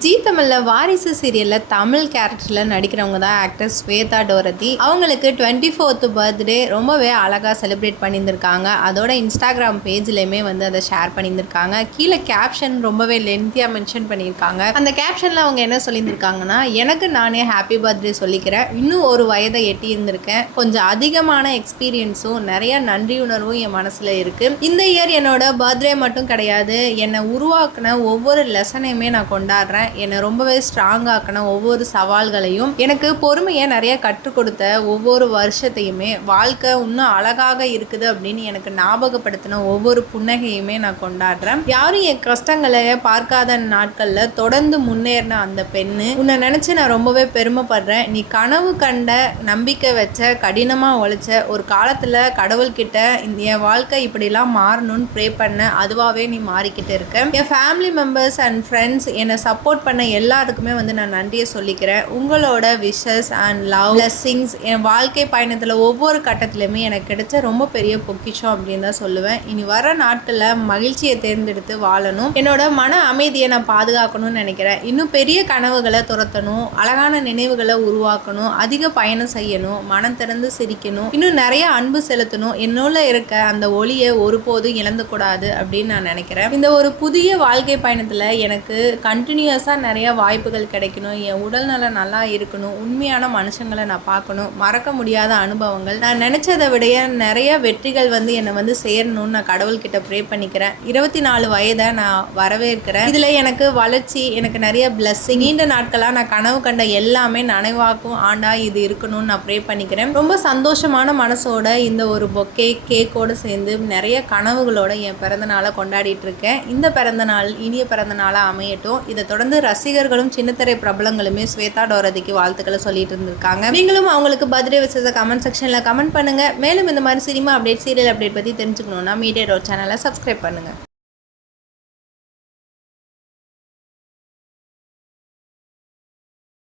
ஜீ தமிழ்ல வாரிசு சீரியல்ல தமிழ் கேரக்டர்ல நடிக்கிறவங்க தான் ஆக்டர் ஸ்வேதா டோரதி. அவங்களுக்கு 24th பர்த்டே ரொம்பவே அழகா செலிப்ரேட் பண்ணியிருந்திருக்காங்க. அதோட இன்ஸ்டாகிராம் பேஜ்லயுமே அதை ஷேர் பண்ணியிருந்திருக்காங்க. கீழே கேப்ஷன் ரொம்பவே லென்த்தியா மென்ஷன் பண்ணியிருக்காங்க. அந்த கேப்ஷன்ல அவங்க என்ன சொல்லியிருந்திருக்காங்கன்னா, எனக்கு நானே ஹாப்பி பர்த்டே சொல்லிக்கிறேன். இன்னும் ஒரு வயதை எட்டி இருந்திருக்கேன். கொஞ்சம் அதிகமான எக்ஸ்பீரியன்ஸும் நிறைய நன்றியுணர்வும் என் மனசுல இருக்கு. இந்த இயர் என்னோட பர்த்டே மட்டும் கிடையாது, என்னை உருவாக்குன ஒவ்வொரு லெசனையுமே நான் கொண்டாடுறேன். என்னை ரொம்பவே ஸ்ட்ராங்காக்கின ஒவ்வொரு சவால்களையும், எனக்கு பொறுமையை நிறைய கற்றுக் கொடுத்த ஒவ்வொரு வருஷத்தையுமே, வாழ்க்கை இன்னும் அழகாக இருக்குது அப்படின்னு எனக்கு ஞாபகப்படுத்தின ஒவ்வொரு புன்னகையுமே நான் கொண்டாடுறேன். யாரும் என் கஷ்டங்களை பார்க்காத நாட்கள்ல தொடர்ந்து முன்னேறின அந்த பெண்ணு, உன்னை நினைச்சு நான் ரொம்பவே பெருமைப்படுறேன். நீ கனவு கண்ட, நம்பிக்கை வச்ச, கடினமா உழைச்ச, ஒரு காலத்துல கடவுள்கிட்ட என் வாழ்க்கை இப்படிலாம் மாறணும்னு ப்ரே பண்ண, அதுவாகவே நீ மாறிக்கிட்டு இருக்க. என் ஃபேமிலி மெம்பர்ஸ் அண்ட் ஃப்ரெண்ட்ஸ் என்னை சப்போர்ட் பண்ண எல்லாருக்குமே நான் நன்றியை சொல்லிக்கிறேன். உங்களோட விஷஸ் அண்ட் லவ் பிளெஸிங்ஸ் என் வாழ்க்கை பயணத்தில் ஒவ்வொரு கட்டத்திலுமே எனக்கு கிடைச்ச ரொம்ப பெரிய பொக்கிஷம் அப்படின்னு தான் சொல்லுவேன். இனி வர நாட்களில் மகிழ்ச்சியை தேர்ந்தெடுத்து வாழணும், என்னோட மன அமைதியை நான் பாதுகாக்கணும்னு நினைக்கிறேன். இன்னும் பெரிய கனவுகளை துரத்தணும், அழகான நினைவுகளை உருவாக்கணும், அதிக பயணம் செய்யணும், மனம் திறந்து சிரிக்கணும், இன்னும் நிறைய அன்பு செலுத்தணும். என்னுள்ள இருக்க அந்த ஒளியை ஒருபோதும் இழந்துக்கூடாது அப்படின்னு நான் நினைக்கிறேன். இந்த ஒரு புதிய வாழ்க்கை பயணத்தில் எனக்கு கண்டினியூஸாக நிறைய வாய்ப்புகள் கிடைக்கணும், என் உடல் நலம் நல்லா இருக்கணும், உண்மையான மனுஷங்களை நான் பார்க்கணும், மறக்க முடியாத அனுபவங்கள், நான் நினைச்சதை விட நிறைய வெற்றிகள் என்னை சேரணும்னு நான் கடவுள்கிட்ட ப்ரே பண்ணிக்கிறேன். 24 வயதை நான் வரவேற்கிறேன். இதில் எனக்கு வளர்ச்சி, எனக்கு நிறைய பிளஸ்ஸிங், நீண்ட நாட்களாக நான் கனவு கண்ட எல்லாமே நனைவாக்கும் ஆண்டா இது இருக்கணும்னு நான் ப்ரே பண்ணிக்கிறேன். ரொம்ப சந்தோஷமான மனசோட இந்த ஒரு பொக்கே கேக்கோடு சேர்ந்து நிறைய கனவுகளோட என் பிறந்த நாளை கொண்டாடிட்டு இருக்கேன். இந்த பிறந்த நாள் இனிய பிறந்த நாளாக அமையட்டும். இதை தொடர்ந்து ரசிகர்களும் சின்னத்திரை பிரபலங்களுமே ஸ்வேதா டோரதிக்கு வாழ்த்துக்களை சொல்லிட்டு இருந்திருக்காங்க. நீங்களும் அவங்களுக்கு பர்த்டே விஷயத்தை கமெண்ட் செக்ஷன்ல கமெண்ட் பண்ணுங்க. மேலும் இந்த மாதிரி சினிமா அப்டேட், சீரியல் அப்டேட் பத்தி தெரிஞ்சுக்கணும்னா மீடியா டாட் சேனலை சப்ஸ்கிரைப் பண்ணுங்க.